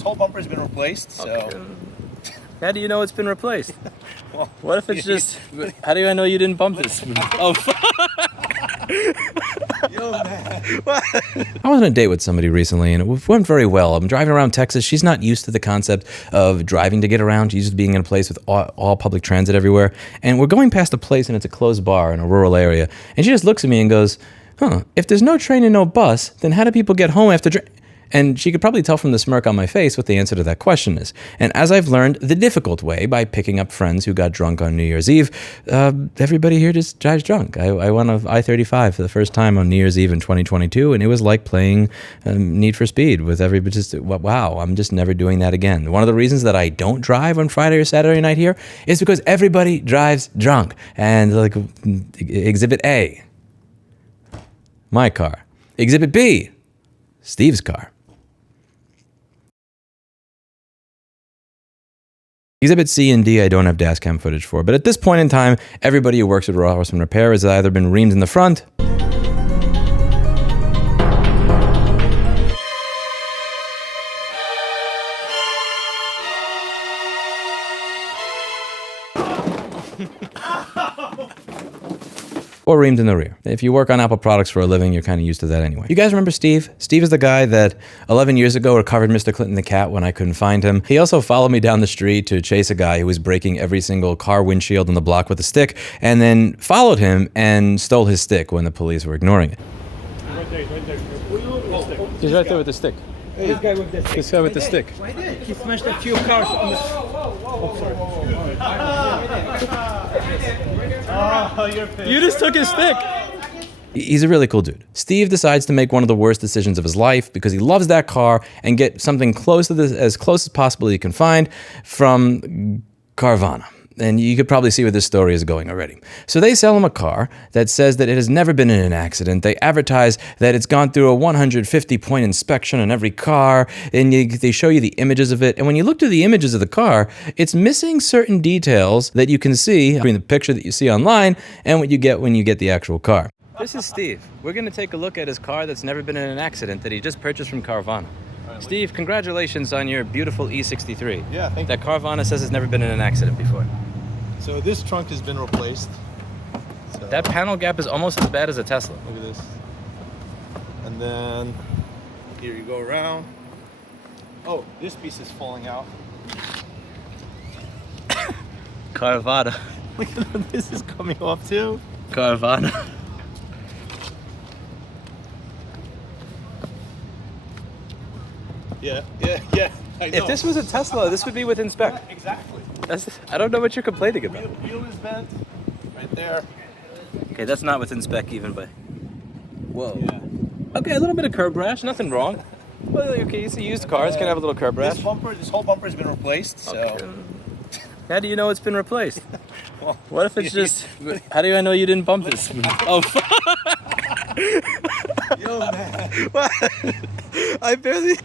this whole bumper has been replaced. So. Okay. How do you know it's been replaced? Well, What if it's just? How do I know you didn't bump this? Oh. Yo, man. I was on a date with somebody recently, and it went very well. I'm driving around Texas. She's not used to the concept of driving to get around. She's used to being in a place with all public transit everywhere. And we're going past a place, and it's a closed bar in a rural area. And she just looks at me and goes, if there's no train and no bus, then how do people get home after And she could probably tell from the smirk on my face what the answer to that question is. And as I've learned the difficult way by picking up friends who got drunk on New Year's Eve, everybody here just drives drunk. I went on I-35 for the first time on New Year's Eve in 2022, and it was like playing Need for Speed with everybody. Just, wow, I'm just never doing that again. One of the reasons that I don't drive on Friday or Saturday night here is because everybody drives drunk. And like Exhibit A, my car. Exhibit B, Steve's car. Exhibit C and D I don't have dash cam footage for, but at this point in time, everybody who works at Raw Horseman Repair has either been reamed in the front or reamed in the rear. If you work on Apple products for a living, you're kind of used to that anyway. You guys remember Steve? Steve is the guy that 11 years ago recovered Mr. Clinton the cat when I couldn't find him. He also followed me down the street to chase a guy who was breaking every single car windshield on the block with a stick, and then followed him and stole his stick when the police were ignoring it. Right there. He's right there with the stick. This guy with the stick. This guy with the stick. He smashed a few cars on the... Oh, you're pissed. You just took his stick. He's a really cool dude. Steve decides to make one of the worst decisions of his life because he loves that car and get something close to this, as close as possible he can find from Carvana. And you could probably see where this story is going already. So they sell him a car that says that it has never been in an accident. They advertise that it's gone through a 150-point inspection on every car, and they show you the images of it. And when you look through the images of the car, it's missing certain details that you can see between the picture that you see online and what you get when you get the actual car. This is Steve. We're going to take a look at his car that's never been in an accident that he just purchased from Carvana. Steve, congratulations on your beautiful E63. Yeah, thank you. That Carvana says it's never been in an accident before. So this trunk has been replaced. So That panel gap is almost as bad as a Tesla. look at this. And then here you go around. Oh, this piece is falling out. Carvana. Look at how this is coming off too. Carvana. Yeah. I know. If this was a Tesla, this would be within spec. Exactly. I don't know what you're complaining about. Wheel is bent right there. Okay, that's not within spec even, but... Whoa. Yeah. Okay, a little bit of curb rash, nothing wrong. Well, okay, it's a used car, it's gonna have a little curb rash. This whole bumper has been replaced. So. Okay. How do you know it's been replaced? Well, What if it's just... How do I know you didn't bump this? Oh, Yo, man. What? I barely...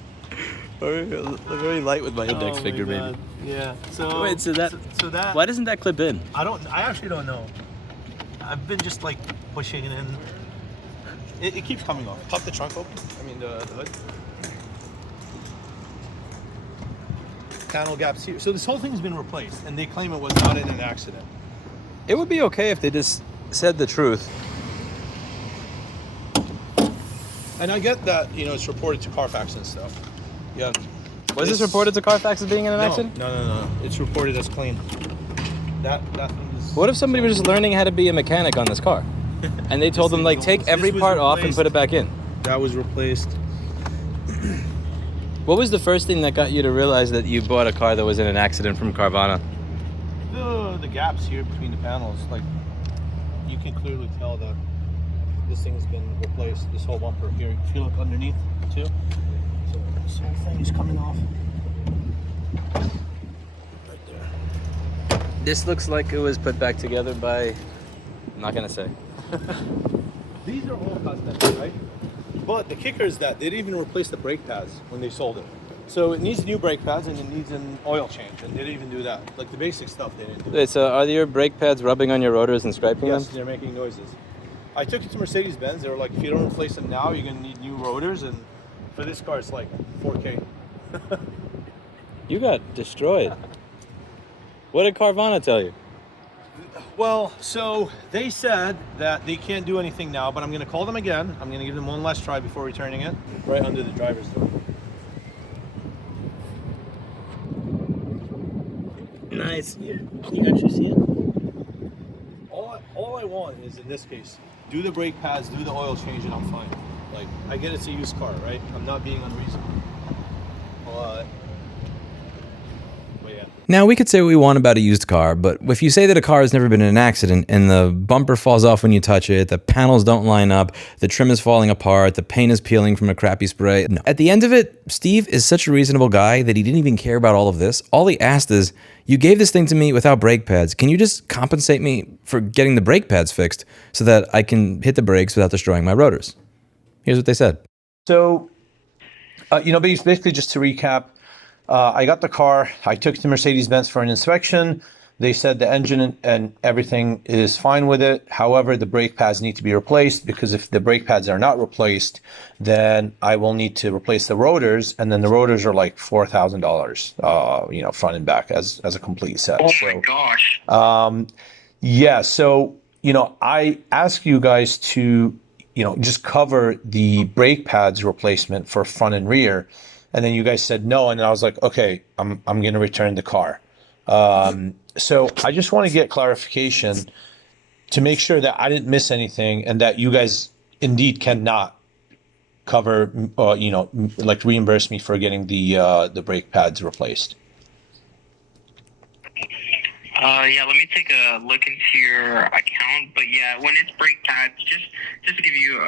Very light with my index finger, maybe. God. Yeah. So Wait, so that... Why doesn't that clip in? I actually don't know. I've been just like pushing it in. It keeps coming off. Pop the trunk open. I mean the hood. Panel gaps here. So this whole thing's been replaced, and they claim it was not in an accident. It would be okay if they just said the truth. And I get that it's reported to Carfax and stuff. Yeah. Was this reported to Carfax as being in an No, accident? no. It's reported as clean. That is. What if somebody was just learning how to be a mechanic on this car? And they told them, like, take every part off and put it back in. That was replaced. What was the first thing that got you to realize that you bought a car that was in an accident from Carvana? The gaps here between the panels, like you can clearly tell that this thing's been replaced. This whole bumper here. If you look underneath too, so this whole thing is coming off. Right there. This looks like it was put back together by... I'm not gonna say. These are all cosmetic, right? But the kicker is that they didn't even replace the brake pads when they sold it. So it needs new brake pads and it needs an oil change, and they didn't even do that. Like the basic stuff, they didn't do. Wait, so are your brake pads rubbing on your rotors and scraping Yes, them? they're making noises. I took it to Mercedes-Benz. They were like, if you don't replace them now, you're gonna need new rotors. And for this car, it's like 4K. You got destroyed. What did Carvana tell you? Well, so they said that they can't do anything now, but I'm going to call them again. I'm going to give them one last try before returning it, right under the driver's door. Nice. Yeah. Can you actually see it? All I want is, in this case, do the brake pads, do the oil change, and I'm fine. Like, I get it's a used car, right? I'm not being unreasonable. But yeah. Now, we could say what we want about a used car, but if you say that a car has never been in an accident and the bumper falls off when you touch it, the panels don't line up, the trim is falling apart, the paint is peeling from a crappy spray. No. At the end of it, Steve is such a reasonable guy that he didn't even care about all of this. All he asked is, you gave this thing to me without brake pads. Can you just compensate me for getting the brake pads fixed so that I can hit the brakes without destroying my rotors? Here's what they said. So, basically just to recap, I got the car. I took it to Mercedes-Benz for an inspection. They said the engine and everything is fine with it. However, the brake pads need to be replaced, because if the brake pads are not replaced, then I will need to replace the rotors, and then the rotors are like $4,000, front and back as a complete set. Oh my gosh. Yeah. So, I ask you guys to, just cover the brake pads replacement for front and rear. And then you guys said no, and I was like, okay, I'm going to return the car. So I just want to get clarification to make sure that I didn't miss anything, and that you guys indeed cannot cover, reimburse me for getting the brake pads replaced. Yeah, let me take a look into your account. But yeah, when it's brake pads, just to give you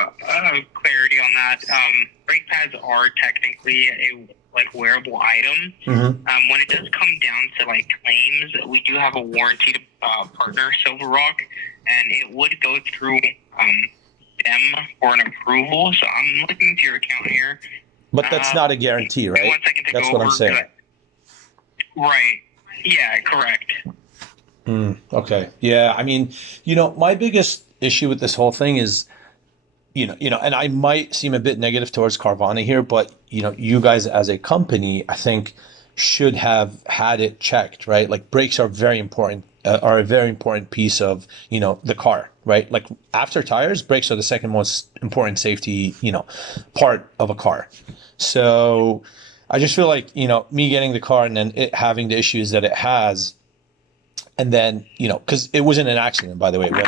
clarity on that, brake pads are technically a wearable item. Mm-hmm. When it does come down to claims, we do have a warranty partner, Silver Rock, and it would go through them for an approval. So I'm looking into your account here. But that's not a guarantee, right? 1 second to That's go what I'm over saying. Right. Yeah, correct. Okay. Yeah. I mean, my biggest issue with this whole thing is, and I might seem a bit negative towards Carvana here, but, you guys as a company, I think, should have had it checked, right? Like, brakes are very important, are a very important piece of, the car, right? Like, after tires, brakes are the second most important safety, part of a car. So I just feel like, me getting the car and then it having the issues that it has, and then, because it wasn't an accident, by the way, when,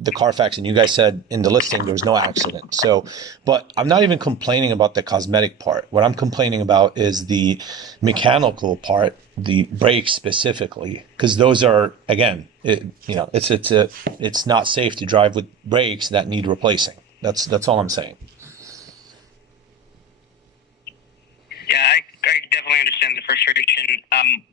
the Carfax, and you guys said in the listing there was no accident. So, but I'm not even complaining about the cosmetic part. What I'm complaining about is the mechanical part, the brakes specifically, because those are, again, it's not safe to drive with brakes that need replacing. That's all I'm saying. Yeah, I definitely understand the frustration.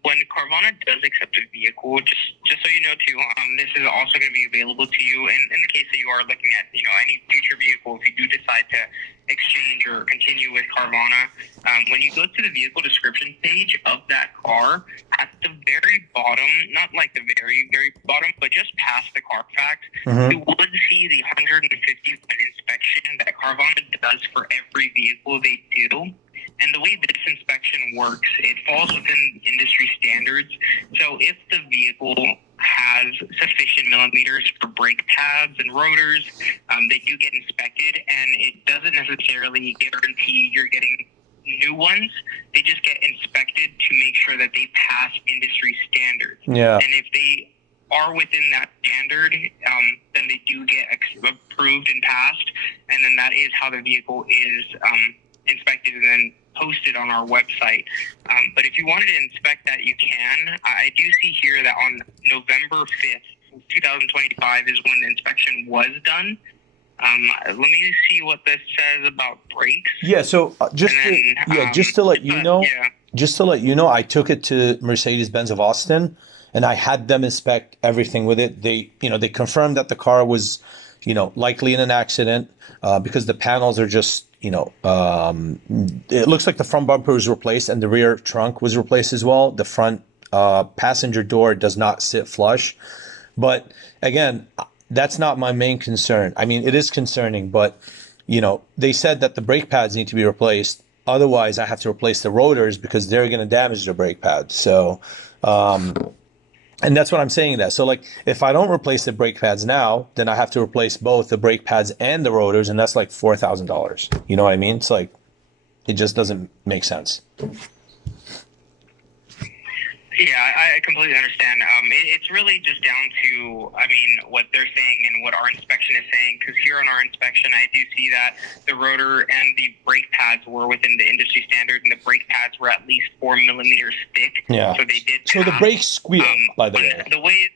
When Carvana does accept a vehicle, just so you know too, this is also going to be available to you in the case that you are looking at, any future vehicle. If you do decide to exchange or continue with Carvana, when you go to the vehicle description page of that car, at the very bottom, not like the very, very bottom, but just past the Carfax, you would see the 150-point inspection that Carvana does for every vehicle they do. And the way this inspection works, it falls within industry standards. So if the vehicle has sufficient millimeters for brake pads and rotors, they do get inspected, and it doesn't necessarily guarantee you're getting new ones. They just get inspected to make sure that they pass industry standards. Yeah. And if they are within that standard, then they do get approved and passed, and then that is how the vehicle is inspected and then posted on our website. But if you wanted to inspect that, you can. I do see here that on November 5th, 2025 is when the inspection was done. Let me see what this says about brakes. Yeah, so just to let you know, I took it to Mercedes-Benz of Austin, and I had them inspect everything with it. They confirmed that the car was, likely in an accident, because the panels are just, it looks like the front bumper was replaced and the rear trunk was replaced as well. The front passenger door does not sit flush. But again, that's not my main concern. I mean, it is concerning, but, they said that the brake pads need to be replaced. Otherwise, I have to replace the rotors because they're going to damage the brake pads. So, and that's what I'm saying that. So like, if I don't replace the brake pads now, then I have to replace both the brake pads and the rotors. And that's like $4,000. You know what I mean? It's like, it just doesn't make sense. Yeah, I completely understand. It's really just down to, I mean, what they're saying and what our inspection is saying. Because here on our inspection, I do see that the rotor and the brake pads were within the industry standard, and the brake pads were at least 4 millimeters thick. Yeah. So they did. So the brakes squeal, by the but way. The way.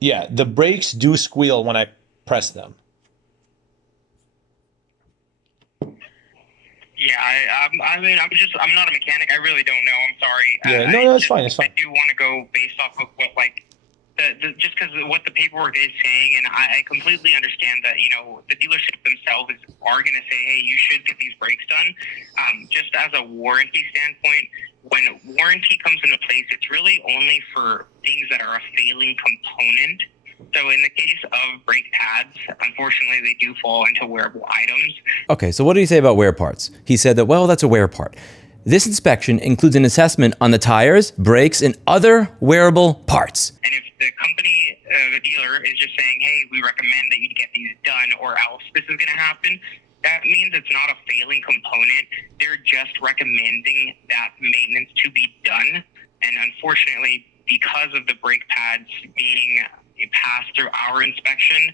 Yeah, the brakes do squeal when I press them. Yeah, I mean, I'm not a mechanic. I really don't know. I'm sorry. Yeah, no, it's fine. It's fine. I do want to go based off of what, like, just because of what the paperwork is saying, and I completely understand that, you know, the dealership themselves are going to say, hey, you should get these brakes done. Just as a warranty standpoint, when warranty comes into place, it's really only for things that are a failing component. So in the case of brake pads, unfortunately, they do fall into wearable items. Okay, so what did he say about wear parts? He said that, well, that's a wear part. This inspection includes an assessment on the tires, brakes, and other wearable parts. And if the company, the dealer, is just saying, hey, we recommend that you get these done or else this is going to happen, that means it's not a failing component. They're just recommending that maintenance to be done. And unfortunately, because of the brake pads being passed through our inspection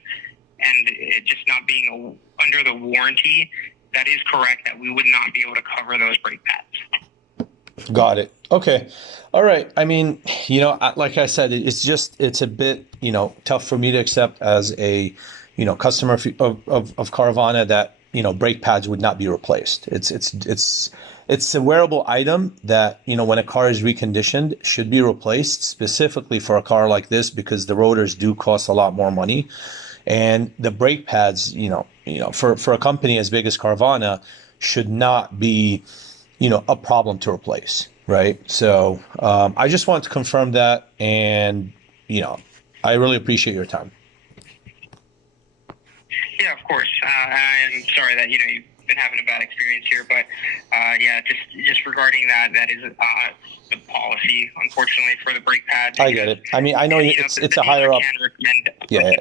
and it just not being under the warranty, that is correct that we would not be able to cover those brake pads. Got it. Okay. All right. I mean, you know, like I said, it's a bit, you know, tough for me to accept as a, you know, customer of Carvana that, you know, brake pads would not be replaced. It's a wearable item that, you know, when a car is reconditioned, should be replaced specifically for a car like this because the rotors do cost a lot more money. And the brake pads, you know, for a company as big as Carvana should not be, you know, a problem to replace, right? So I just wanted to confirm that, and, you know, I really appreciate your time. Yeah, of course. I'm sorry that, you know, you've been having a bad experience here, but yeah, just regarding that is the policy, unfortunately, for the brake pads. I get it. I mean, I know it's a higher up. Yeah,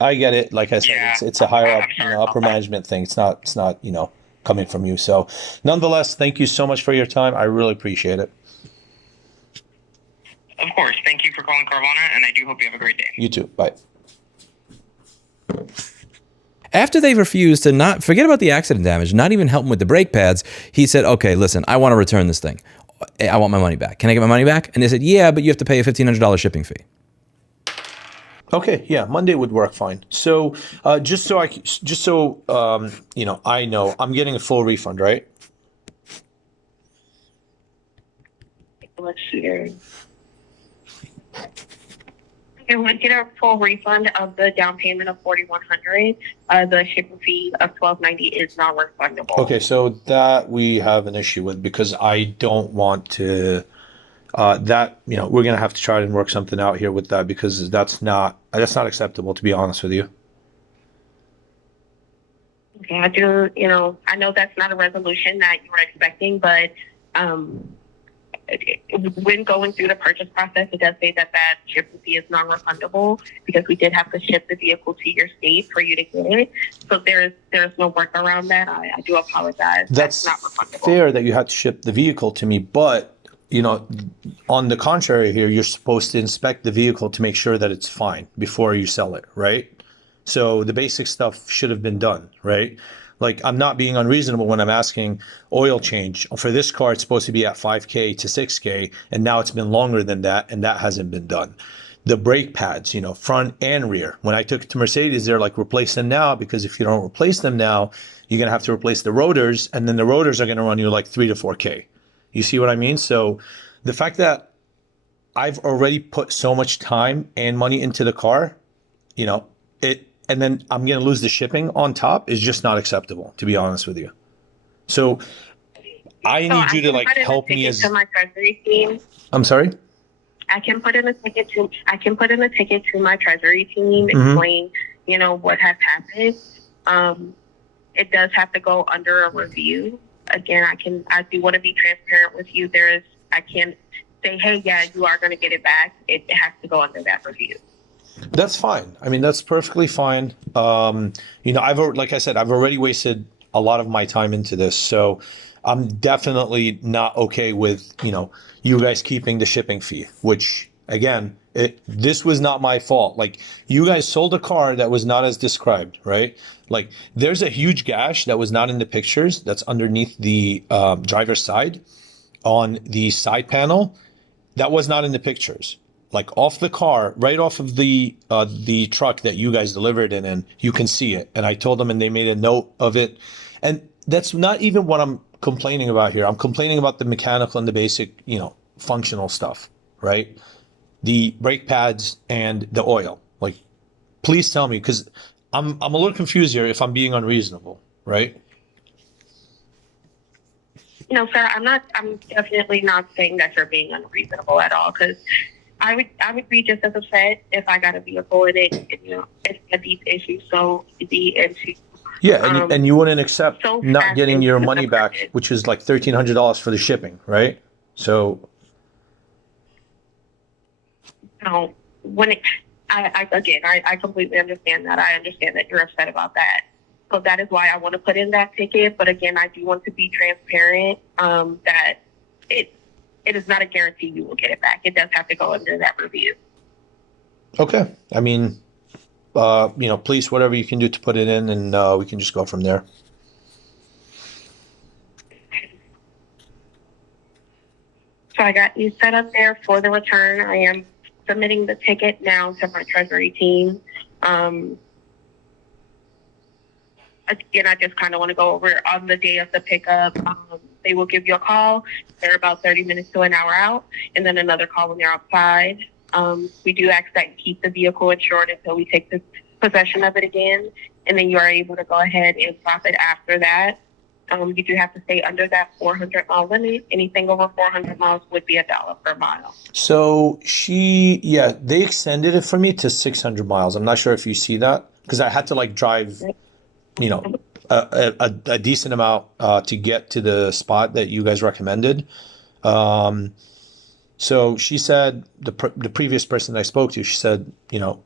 I get it. Like I said, yeah, it's a higher up, you know, upper management thing. It's not, you know, coming from you. So nonetheless, thank you so much for your time. I really appreciate it. Of course. Thank you for calling Carvana, and I do hope you have a great day. You too. Bye. After they refused to not forget about the accident damage, not even help him with the brake pads, he said, okay, listen, I want to return this thing. I want my money back. Can I get my money back? And they said, yeah, but you have to pay a $1,500 shipping fee. Okay, yeah, Monday would work fine. So, just so you know, I know I'm getting a full refund, right? Let's see here. You would get a full refund of the down payment of $4,100. The shipping fee of $1,290 is not refundable. Okay, so that we have an issue with because I don't want to. That, you know, we're gonna have to try and work something out here with that because that's not acceptable, to be honest with you. Okay, I do. You know, I know that's not a resolution that you were expecting, but when going through the purchase process, it does say that shipping fee is non-refundable because we did have to ship the vehicle to your state for you to get it. So there's no workaround that. I do apologize. That's not refundable. Fair that you had to ship the vehicle to me, but, you know, on the contrary here, you're supposed to inspect the vehicle to make sure that it's fine before you sell it, right? So the basic stuff should have been done, right? Like, I'm not being unreasonable when I'm asking oil change. For this car, it's supposed to be at 5K to 6K, and now it's been longer than that, and that hasn't been done. The brake pads, you know, front and rear. When I took it to Mercedes, they're like, replace them now, because if you don't replace them now, you're going to have to replace the rotors, and then the rotors are going to run you like 3 to 4K. You see what I mean? So the fact that I've already put so much time and money into the car, you know, and then I'm going to lose the shipping on top is just not acceptable, to be honest with you. So I need you to like help me as. To my treasury team. I'm sorry? I can put in a ticket to my treasury team, explain, you know, what has happened. It does have to go under a review. again, I do want to be transparent with you. I can't say, hey, yeah, you are going to get it back. It has to go under that review. That's fine. I mean, that's perfectly fine. Like I said, I've already wasted a lot of my time into this, so I'm definitely not okay with, you guys keeping the shipping fee, which again, this was not my fault. Like, you guys sold a car that was not as described, right? Like, there's a huge gash that was not in the pictures that's underneath the driver's side on the side panel. That was not in the pictures. Like, off the car, right off of the truck that you guys delivered it in, you can see it. And I told them, and they made a note of it. And that's not even what I'm complaining about here. I'm complaining about the mechanical and the basic, functional stuff, right? The brake pads and the oil. Like, please tell me, because I'm a little confused here if I'm being unreasonable, right? No, sir, I'm definitely not saying that you're being unreasonable at all, because I would be just as upset if I got a vehicle and it's a deep issue so easy into. Yeah, and you wouldn't accept so not getting your into money the back, purchase. which is like $1,300 for the shipping, right? So No, I completely understand that. I understand that you're upset about that. So that is why I want to put in that ticket. But again, I do want to be transparent, that it is not a guarantee you will get it back. It does have to go under that review. okay, I mean, please, whatever you can do to put it in, and we can just go from there. So I got you set up there for the return. I am submitting the ticket now to my treasury team. Again, I just kind of want to go over on the day of the pickup. They will give you a call. They're about 30 minutes to an hour out, and then another call when they're outside. We do ask that you keep the vehicle insured until we take possession of it again, and then you are able to go ahead and swap it after that. You do have to stay under that 400-mile limit. Anything over 400 miles would be $1 per mile. So they extended it for me to 600 miles. I'm not sure if you see that, because I had to drive, a decent amount to get to the spot that you guys recommended. So she said, the previous person I spoke to, she said,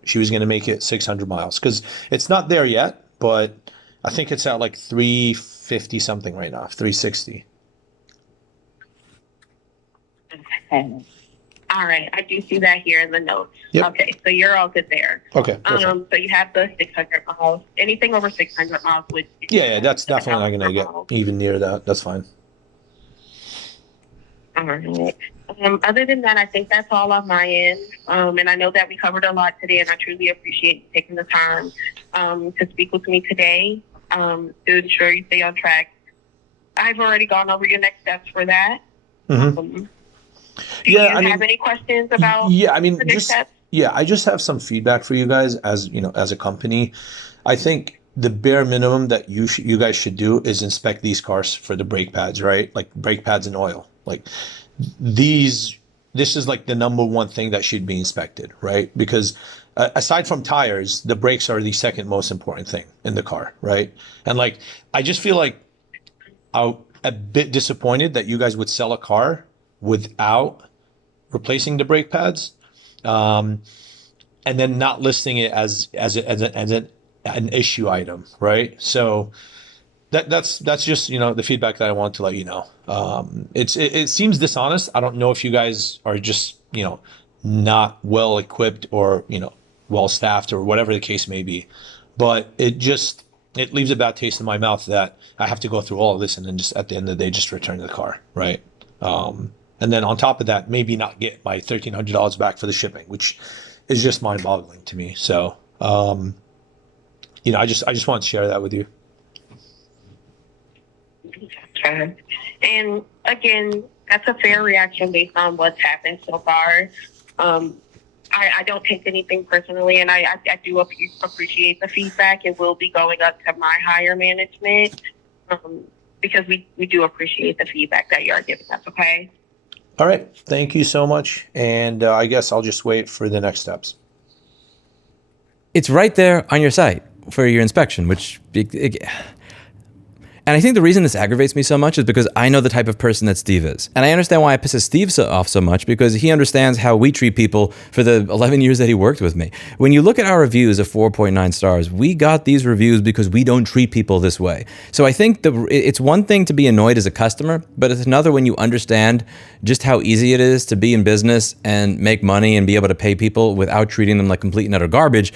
she was going to make it 600 miles, because it's not there yet, but I think it's at 350 something right now, 360. Okay. All right. I do see that here in the notes. Yep. Okay. So you're all good there. Okay. Perfect. So you have the 600 miles. Anything over 600 miles would. Yeah, that's definitely not going to get even near that. That's fine. All right. Other than that, I think that's all on my end. And I know that we covered a lot today, and I truly appreciate you taking the time to speak with me today to ensure you stay on track. I've already gone over your next steps for that. Mm-hmm. Do you have any questions about the next steps? I just have some feedback for you guys as a company. I think the bare minimum that you guys should do is inspect these cars for the brake pads, right? Like brake pads and oil. Like this is the number one thing that should be inspected, right? Because aside from tires, the brakes are the second most important thing in the car, right? And I just feel I'm a bit disappointed that you guys would sell a car without replacing the brake pads, and then not listing it as an issue item, right? So that's just the feedback that I want to let you know. It seems dishonest. I don't know if you guys are just not well equipped or well staffed or whatever the case may be, but it leaves a bad taste in my mouth that I have to go through all of this and then just at the end of the day just return the car, right? And then on top of that, maybe not get my $1,300 back for the shipping, which is just mind-boggling to me. So, I just want to share that with you. Okay. And again, that's a fair reaction based on what's happened so far. I don't take anything personally, and I do appreciate the feedback. It will be going up to my higher management because we do appreciate the feedback that you are giving us, okay? All right. Thank you so much. And I guess I'll just wait for the next steps. It's right there on your site for your inspection, which And I think the reason this aggravates me so much is because I know the type of person that Steve is. And I understand why it pisses Steve off so much, because he understands how we treat people for the 11 years that he worked with me. When you look at our reviews of 4.9 stars, we got these reviews because we don't treat people this way. So I think it's one thing to be annoyed as a customer, but it's another when you understand just how easy it is to be in business and make money and be able to pay people without treating them like complete and utter garbage,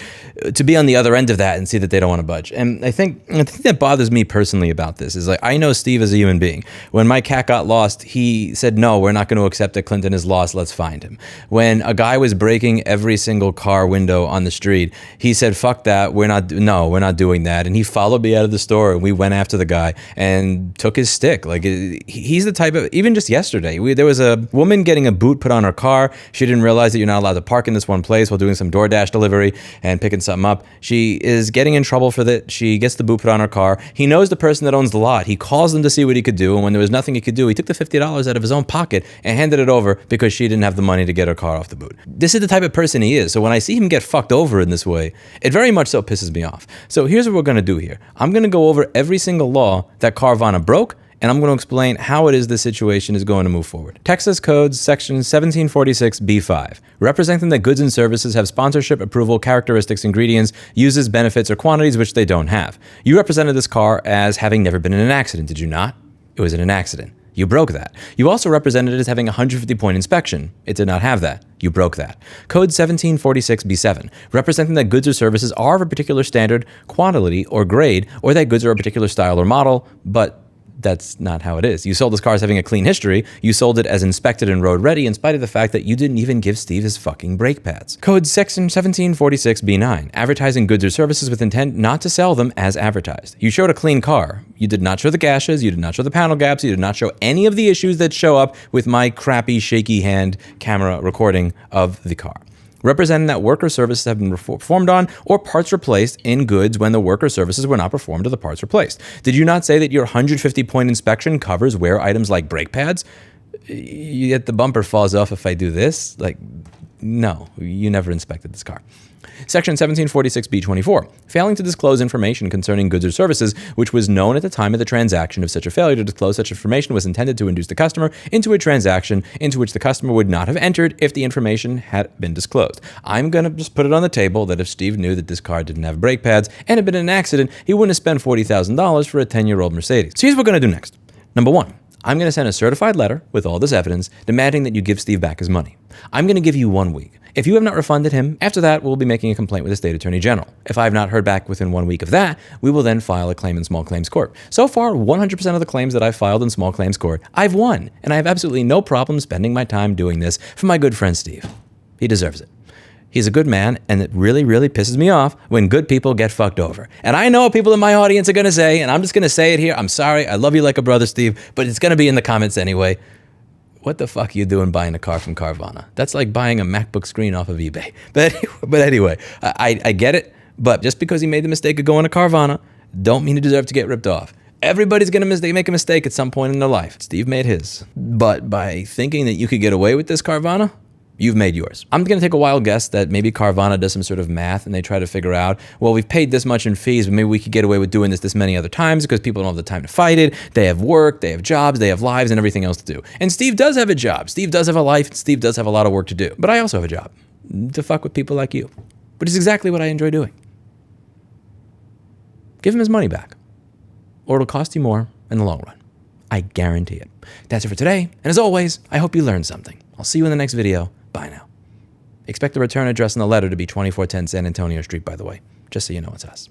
to be on the other end of that and see that they don't want to budge. And I think that bothers me personally about this is like, I know Steve as a human being. When my cat got lost, he said, no, we're not going to accept that Clinton is lost. Let's find him. When a guy was breaking every single car window on the street, he said, fuck that. We're not doing that. And he followed me out of the store and we went after the guy and took his stick. Like, he's the type of, even just yesterday, there was a woman getting a boot put on her car. She didn't realize that you're not allowed to park in this one place while doing some DoorDash delivery and picking something up. She is getting in trouble for that. She gets the boot put on her car. He knows the person that owns the lot. He calls them to see what he could do, and when there was nothing he could do, he took the $50 out of his own pocket and handed it over because she didn't have the money to get her car off the boot. This is the type of person he is, so when I see him get fucked over in this way, it very much so pisses me off. So here's what we're going to do here. I'm going to go over every single law that Carvana broke, and I'm going to explain how it is this situation is going to move forward. Texas Codes Section 1746B5, representing that goods and services have sponsorship, approval, characteristics, ingredients, uses, benefits, or quantities which they don't have. You represented this car as having never been in an accident, did you not? It was in an accident. You broke that. You also represented it as having a 150-point inspection. It did not have that. You broke that. Code 1746B7, representing that goods or services are of a particular standard, quantity, or grade, or that goods are a particular style or model, but that's not how it is. You sold this car as having a clean history. You sold it as inspected and road ready in spite of the fact that you didn't even give Steve his fucking brake pads. Code Section 1746B9, advertising goods or services with intent not to sell them as advertised. You showed a clean car. You did not show the gashes. You did not show the panel gaps. You did not show any of the issues that show up with my crappy shaky hand camera recording of the car. Representing that work or services have been performed on or parts replaced in goods when the work or services were not performed or the parts replaced. Did you not say that your 150-point inspection covers wear items like brake pads? Yet the bumper falls off if I do this? Like, no, you never inspected this car. Section 1746B24, failing to disclose information concerning goods or services which was known at the time of the transaction. If such a failure to disclose such information was intended to induce the customer into a transaction into which the customer would not have entered if the information had been disclosed. I'm going to just put it on the table that if Steve knew that this car didn't have brake pads and had been in an accident, he wouldn't have spent $40,000 for a 10-year-old Mercedes. So here's what we're going to do next. Number one, I'm going to send a certified letter with all this evidence demanding that you give Steve back his money. I'm going to give you 1 week. If you have not refunded him, after that, we'll be making a complaint with the State Attorney General. If I have not heard back within 1 week of that, we will then file a claim in small claims court. So far, 100% of the claims that I've filed in small claims court, I've won, and I have absolutely no problem spending my time doing this for my good friend Steve. He deserves it. He's a good man, and it really, really pisses me off when good people get fucked over. And I know what people in my audience are going to say, and I'm just going to say it here. I'm sorry. I love you like a brother, Steve, but it's going to be in the comments anyway. What the fuck are you doing buying a car from Carvana? That's like buying a MacBook screen off of eBay. But anyway, I get it. But just because he made the mistake of going to Carvana, don't mean he deserves to get ripped off. Everybody's going to make a mistake at some point in their life. Steve made his. But by thinking that you could get away with this, Carvana, you've made yours. I'm going to take a wild guess that maybe Carvana does some sort of math and they try to figure out, well, we've paid this much in fees, but maybe we could get away with doing this many other times because people don't have the time to fight it. They have work, they have jobs, they have lives and everything else to do. And Steve does have a job. Steve does have a life. And Steve does have a lot of work to do. But I also have a job to fuck with people like you. But it's exactly what I enjoy doing. Give him his money back or it'll cost you more in the long run. I guarantee it. That's it for today. And as always, I hope you learned something. I'll see you in the next video. Bye now. Expect the return address in the letter to be 2410 San Antonio Street, by the way, just so you know it's us.